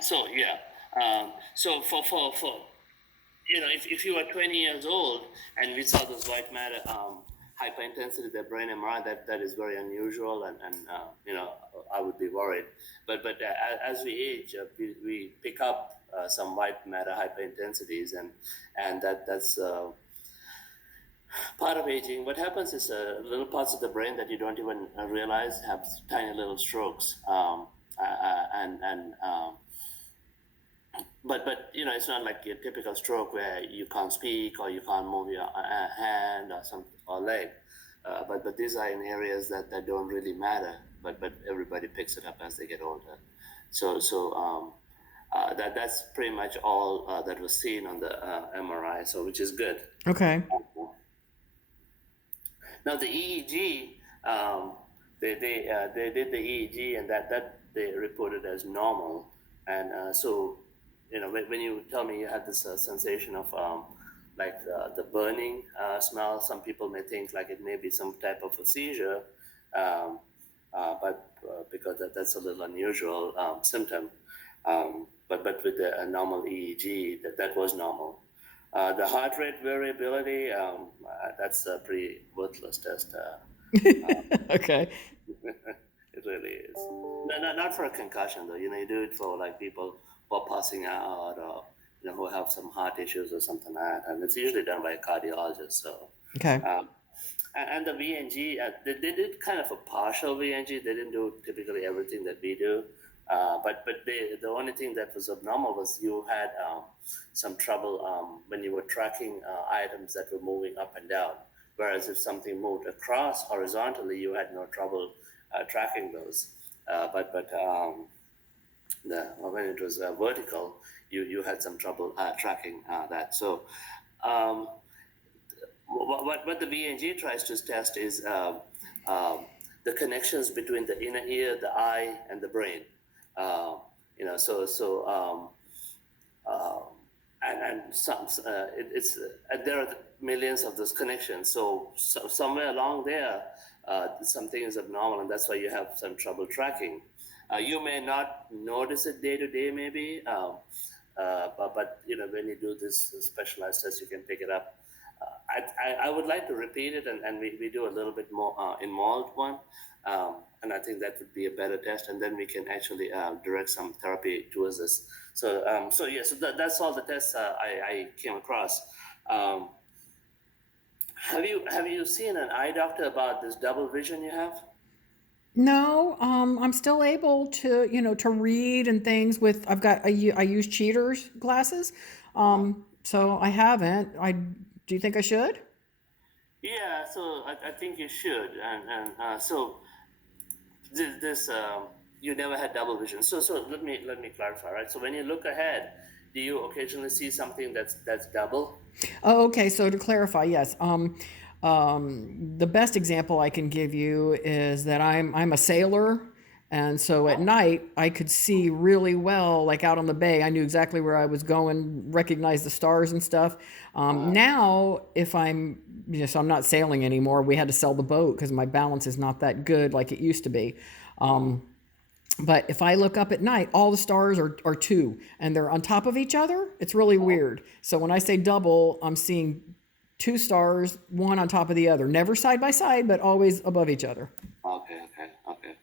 So yeah. So for if you were 20 years old and we saw this white matter hyperintensity the brain MRI, that is very unusual, and I would be worried. But as we age, we pick up some white matter hyperintensities, and that's part of aging. What happens is little parts of the brain that you don't even realize have tiny little strokes, and but it's not like your typical stroke where you can't speak or you can't move your hand or some or leg. But these are in areas that don't really matter. But everybody picks it up as they get older. So that's pretty much all that was seen on the MRI. So which is good. Okay. Now the EEG, they did the EEG, and that they reported as normal. And so, when you tell me you had this sensation of like the burning smell, some people may think like it may be some type of a seizure, um, but because that's a little unusual symptom. But with the normal EEG, that was normal. The heart rate variability, that's a pretty worthless test. Okay. It really is. No, not for a concussion though. You do it for like people who are passing out, or who have some heart issues or something like that, and it's usually done by a cardiologist. So, Okay. um, and the VNG, they did kind of a partial VNG. They didn't do typically everything that we do. But the only thing that was abnormal was you had some trouble when you were tracking items that were moving up and down. Whereas if something moved across horizontally, you had no trouble tracking those. When it was vertical, you had some trouble tracking that. So um, what the VNG tries to test is the connections between the inner ear, the eye, and the brain. Uh, uh, and some there are millions of those connections. So somewhere along there, something is abnormal, and that's why you have some trouble tracking. You may not notice it day to day, maybe, but when you do this specialized test, you can pick it up. I would like to repeat it, and we do a little bit more involved one, and I think that would be a better test, and then we can actually direct some therapy towards this. That's all the tests I came across. Um, have you seen an eye doctor about this double vision you have? No, I'm still able to, to read and things with, I use cheaters glasses. Uh-huh. So I haven't. Do you think I should? Yeah, so I think you should, and this you never had double vision. So let me clarify, right? So when you look ahead, do you occasionally see something that's double? Oh, okay. So to clarify, yes. The best example I can give you is that I'm a sailor, and so at Oh, night I could see really well, like out on the bay. I knew exactly where I was going, recognize the stars and stuff. uh, Now, if so I'm not sailing anymore. We had to sell the boat because my balance is not that good like it used to be. uh, But if I look up at night, all the stars are two and they're on top of each other. It's really uh, weird. So when I say double, I'm seeing two stars, one on top of the other. Never side by side, but always above each other. okay.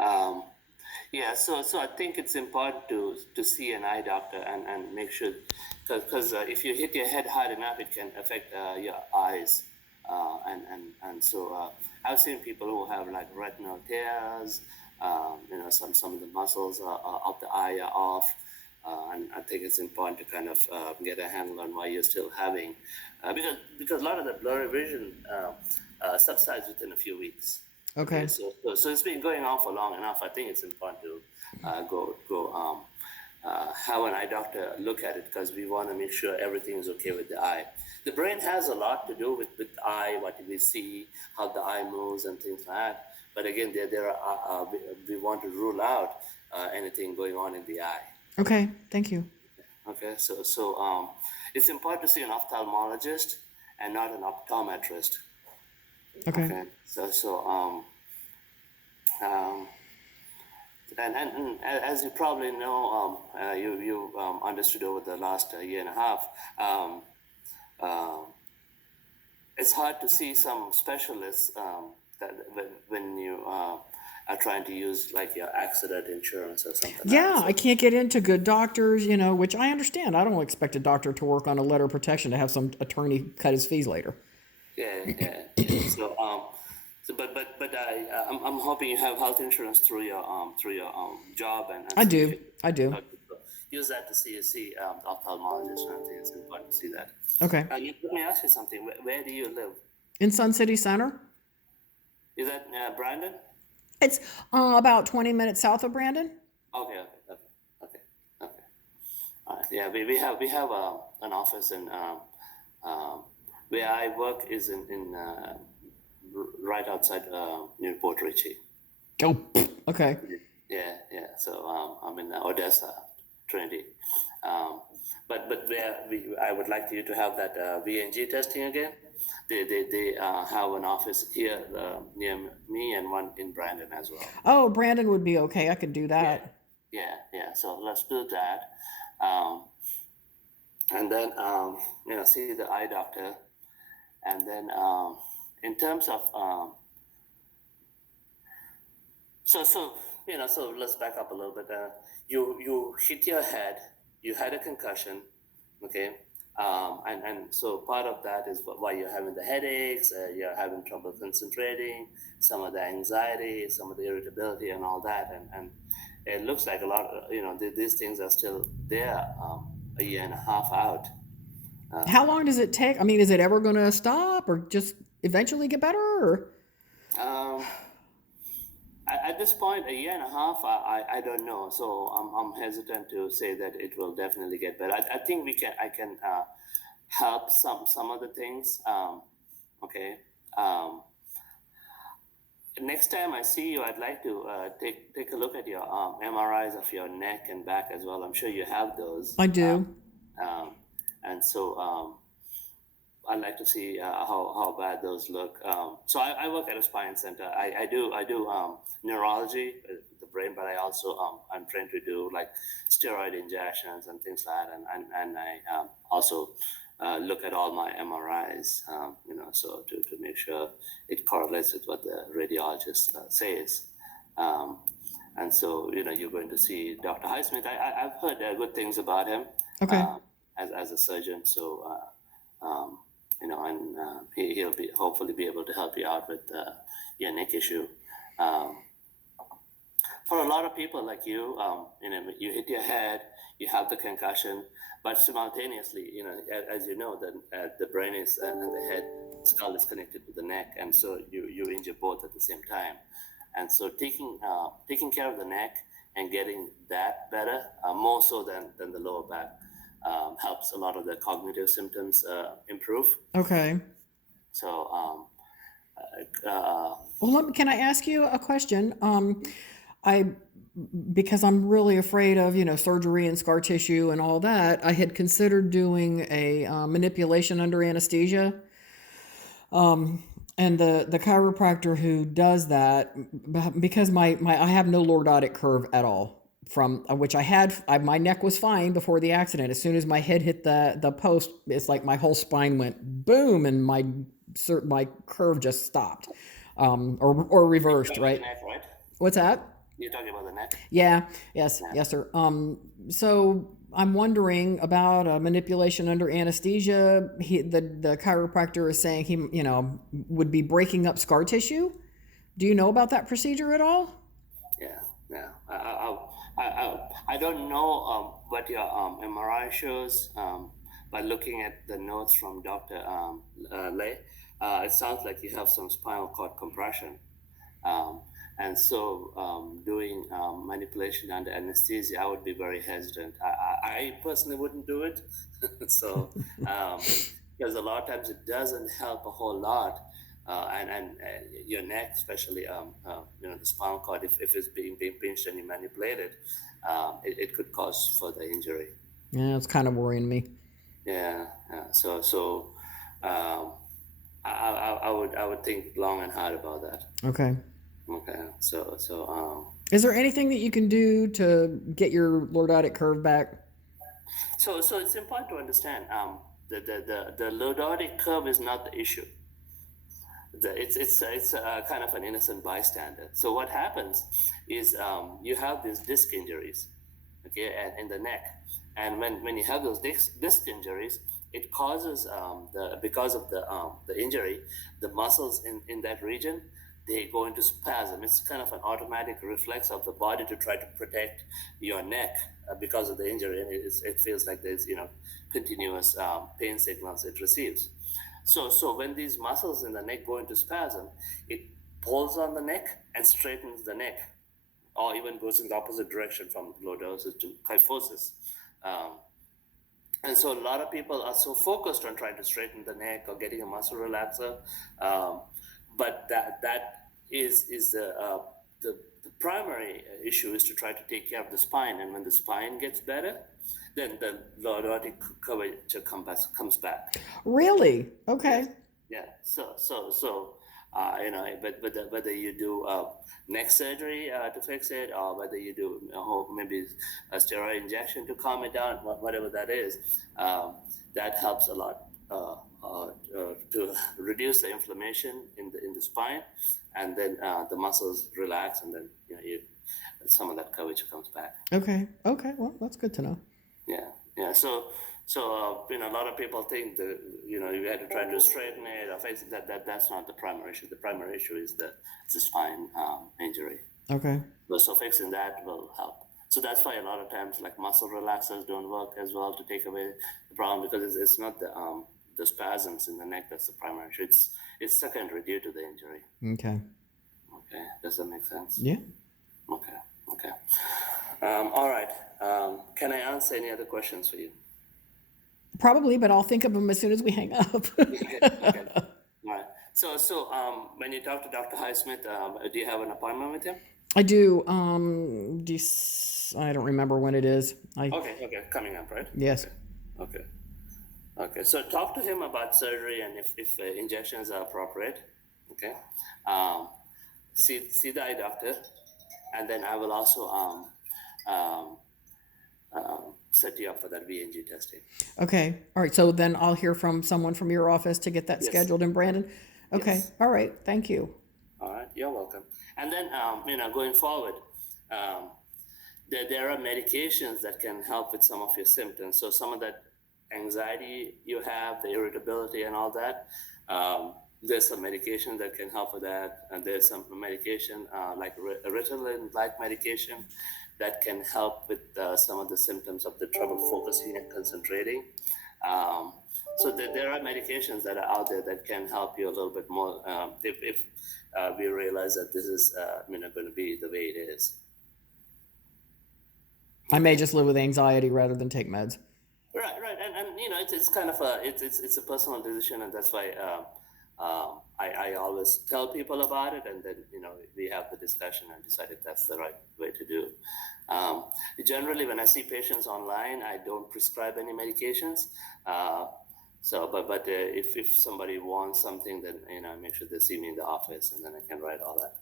Um, yeah, so I think it's important to see an eye doctor and make sure, because if you hit your head hard enough, it can affect your eyes, and so I've seen people who have like retinal tears, some of the muscles of the eye are off, and I think it's important to kind of get a handle on why you're still having, because a lot of the blurry vision subsides within a few weeks. Okay, Okay. so it's been going on for long enough. I think it's important to have an eye doctor look at it, because we want to make sure everything is okay with the eye. The brain has a lot to do with the eye, what we see, how the eye moves, and things like that. But again, we want to rule out anything going on in the eye. Okay. Thank you. Okay, so it's important to see an ophthalmologist and not an optometrist. Okay. Okay, so um, And as you probably know, you understood over the last year and a half, uh, it's hard to see some specialists that when you are trying to use like your accident insurance or something like that. Yeah, So I can't get into good doctors, which I understand. I don't expect a doctor to work on a letter of protection to have some attorney cut his fees later. yeah. I'm hoping you have health insurance through your job, and I so if do. you I do. use that to see the ophthalmologist, and I think it's important to see that. Okay. Let me ask you something. Where do you live? In Sun City Center? Is that Brandon? It's about 20 minutes south of Brandon. Okay. Okay. Yeah, we have an office in um, where I work is in right outside Newport Richie. Oh, okay. Yeah. So I'm in Odessa, Trinity. Um, but I would like you to have that VNG testing again. They have an office here near me and one in Brandon as well. Oh, Brandon would be okay. I could do Yeah, that. yeah. So let's do that. Um, and then see the eye doctor, and then in terms of so let's back up a little bit. You hit your head, you had a concussion, okay, and so part of that is why you're having the headaches, you're having trouble concentrating, some of the anxiety, some of the irritability, and all that, and it looks like a lot of these things are still there a year and a half out. How long does it take? I mean, is it ever going to stop or just eventually get better? Or? Um, at this point, a year and a half, I don't know. So I'm hesitant to say that it will definitely get better. I think I can help some of the things. Okay. Um, Next time I see you, I'd like to take a look at your MRIs of your neck and back as well. I'm sure you have those. I do. Um, and so I'd like to see how bad those look. So I work at a spine center. I do neurology, the brain, but I also I'm trained to do like steroid injections and things like that, and I also look at all my MRIs, so to make sure it correlates with what the radiologist says. Um, and so you're going to see Dr. Highsmith. I've heard good things about him Okay. as a surgeon. So. Um, and he'll be hopefully be able to help you out with your neck issue. Um, for a lot of people like you, you hit your head, you have the concussion, but simultaneously, as you know, the brain is and the head skull is connected to the neck, and so you injure both at the same time. And so taking care of the neck and getting that better, more so than the lower back, helps a lot of the cognitive symptoms improve. Okay. So, Well, can I ask you a question? I because I'm really afraid of surgery and scar tissue and all that. I had considered doing a manipulation under anesthesia. And the chiropractor who does that, because my I have no lordotic curve at all, from which my neck was fine before the accident. As soon as my head hit the post, it's like my whole spine went boom, and my curve just stopped, or reversed, the right? neck, right? What's that? You're talking about the neck. Yeah. Yes, sir. So I'm wondering about manipulation under anesthesia. The chiropractor is saying he, would be breaking up scar tissue. Do you know about that procedure at all? Yeah. I don't know what your MRI shows, but looking at the notes from Dr. Lay, it sounds like you have some spinal cord compression. And so doing manipulation under anesthesia, I would be very hesitant. I personally wouldn't do it. So, because a lot of times it doesn't help a whole lot. And your neck, especially, the spinal cord, if it's being pinched and you manipulate it, it could cause further injury. Yeah, it's kind of worrying me. Yeah. So I would think long and hard about that. Okay. Okay. So Is there anything that you can do to get your lordotic curve back? So it's important to understand the lordotic curve is not the issue. It's kind of an innocent bystander. So what happens is you have these disc injuries, okay, and in the neck, and when you have those disc injuries, it causes because of the injury, the muscles in that region, they go into spasm. It's kind of an automatic reflex of the body to try to protect your neck because of the injury, and it feels like there's continuous pain signals it receives. So when these muscles in the neck go into spasm, it pulls on the neck and straightens the neck, or even goes in the opposite direction from lordosis to kyphosis. Um, and so a lot of people are so focused on trying to straighten the neck or getting a muscle relaxer, um, but that is the primary issue is to try to take care of the spine. And when the spine gets better, then the lordotic curvature comes back. Really? Yes. Okay. Yeah. But whether you do neck surgery to fix it, or whether you do maybe a steroid injection to calm it down, whatever that is, that helps a lot to reduce the inflammation in the spine, and then the muscles relax, and then some of that curvature comes back. Okay. Okay. Well, that's good to know. Yeah, yeah. A lot of people think that you had to try to straighten it or fix it. That's not the primary issue. The primary issue is the spine injury. Okay. So fixing that will help. So that's why a lot of times like muscle relaxers don't work as well to take away the problem, because it's not the spasms in the neck that's the primary issue. It's secondary due to the injury. Okay. Okay, does that make sense? Yeah. Okay. Okay. All right. Can I answer any other questions for you? Probably, but I'll think of them as soon as we hang up. Okay. Okay. All right. When you talk to Dr. Highsmith, do you have an appointment with him? I do. I don't remember when it is. Okay. Okay. Coming up, right? Yes. Okay. Okay. Okay. So talk to him about surgery and if injections are appropriate. Okay. Um, see the eye doctor, and then I will also um, set you up for that VNG testing. Okay. All right. So then I'll hear from someone from your office to get that Yes. scheduled in Brandon. Okay. Yes. All right. Thank you. All right. You're welcome. And then going forward, um, there are medications that can help with some of your symptoms. So some of that anxiety you have, the irritability and all that, there's some medication that can help with that. And there's some medication like Ritalin-like medication that can help with some of the symptoms of the trouble focusing and concentrating. So there are medications that are out there that can help you a little bit more if we realize that this is going to be the way it is. I may just live with anxiety rather than take meds. Right, right, and it's kind of it's a personal decision, and that's why I always tell people about it, and then we have the discussion and decide if that's the right way to do. Generally, when I see patients online, I don't prescribe any medications. But if somebody wants something, then I make sure they see me in the office, and then I can write all that.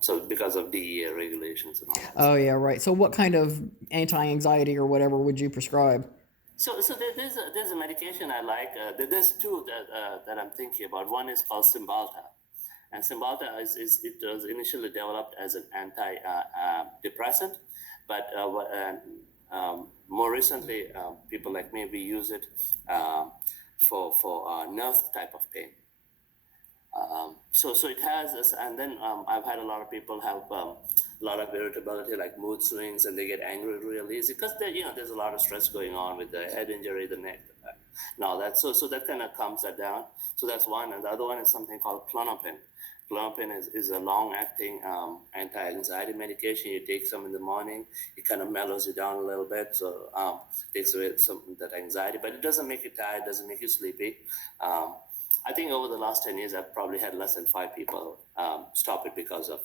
So because of DEA regulations and all that. Oh, yeah, right. So what kind of anti-anxiety or whatever would you prescribe? So there's a medication I like. There's two that I'm thinking about. One is called Cymbalta, and Cymbalta it was initially developed as an anti-depressant, but more recently, people like me, we use it for nerve type of pain. So it has this, and then I've had a lot of people have a lot of irritability, like mood swings, and they get angry real easy because there's a lot of stress going on with the head injury, the neck, and all that. So that kind of calms that down. So that's one, and the other one is something called Klonopin. Klonopin is a long-acting anti-anxiety medication. You take some in the morning, it kind of mellows you down a little bit, so takes away some of that anxiety, but it doesn't make you tired, doesn't make you sleepy. I think over the last 10 years, I've probably had less than 5 people stop it because of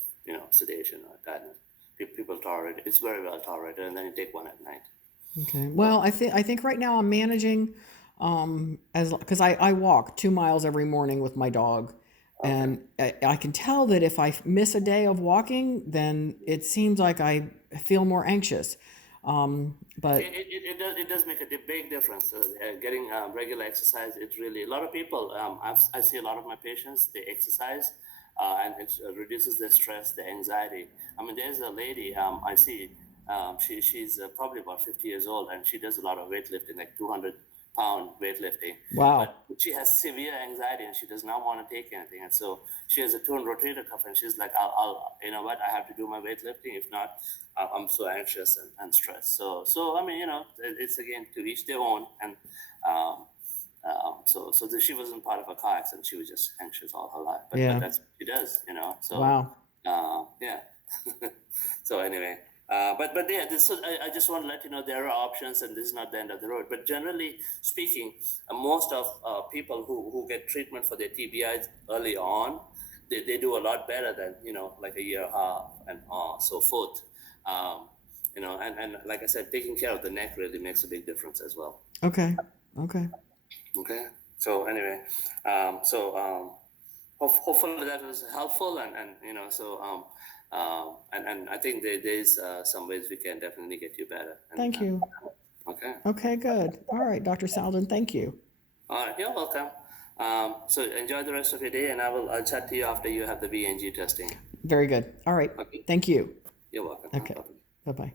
sedation or tiredness. People tolerate it. It's very well tolerated, and then you take one at night. Okay. Well, I think right now I'm managing because I walk 2 miles every morning with my dog. And I can tell that if I miss a day of walking, then it seems like I feel more anxious. But It does make a big difference. Getting regular exercise, it really, a lot of people, I see a lot of my patients, they exercise and it reduces their stress, their anxiety. I mean, there's a lady I see, she's probably about 50 years old and she does a lot of weightlifting, like 200-pound weightlifting. wow. But she has severe anxiety and she does not want to take anything. And so she has a torn rotator cuff and she's like, you know what, I have to do my weightlifting. If not, I'm so anxious and stressed. So I mean, it's again to each their own. And um, she wasn't part of a car accident. She was just anxious all her life. But Yeah. that's what she does, So Wow. yeah. So anyway, but yeah, I just want to let you know there are options, and this is not the end of the road. But generally speaking, most of people who get treatment for their TBIs early on, they do a lot better than like a year and a half and so forth. Um, and like I said, taking care of the neck really makes a big difference as well. Okay. Okay. Okay. So anyway, hopefully that was helpful, and and I think there's some ways we can definitely get you better. Thank you. Okay. Okay, good. All right, Dr. Saldin, thank you. All right. You're welcome. So enjoy the rest of your day, and I'll chat to you after you have the VNG testing. Very good. All right. Okay. Thank you. You're welcome. Okay. Bye-bye. Bye-bye.